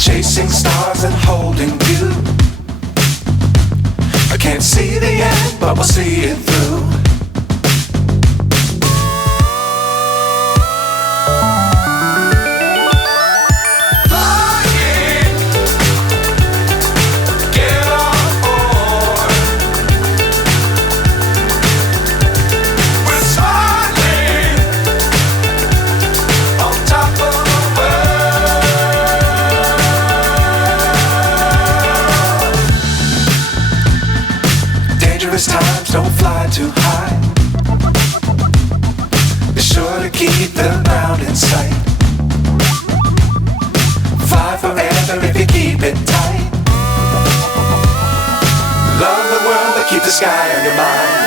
chasing stars and holding you. I can't see the end, but we'll see it through. Dangerous times, don't fly too high. Be sure to keep the ground in sight. Fly forever if you keep it tight. Love the world, but keep the sky on your mind.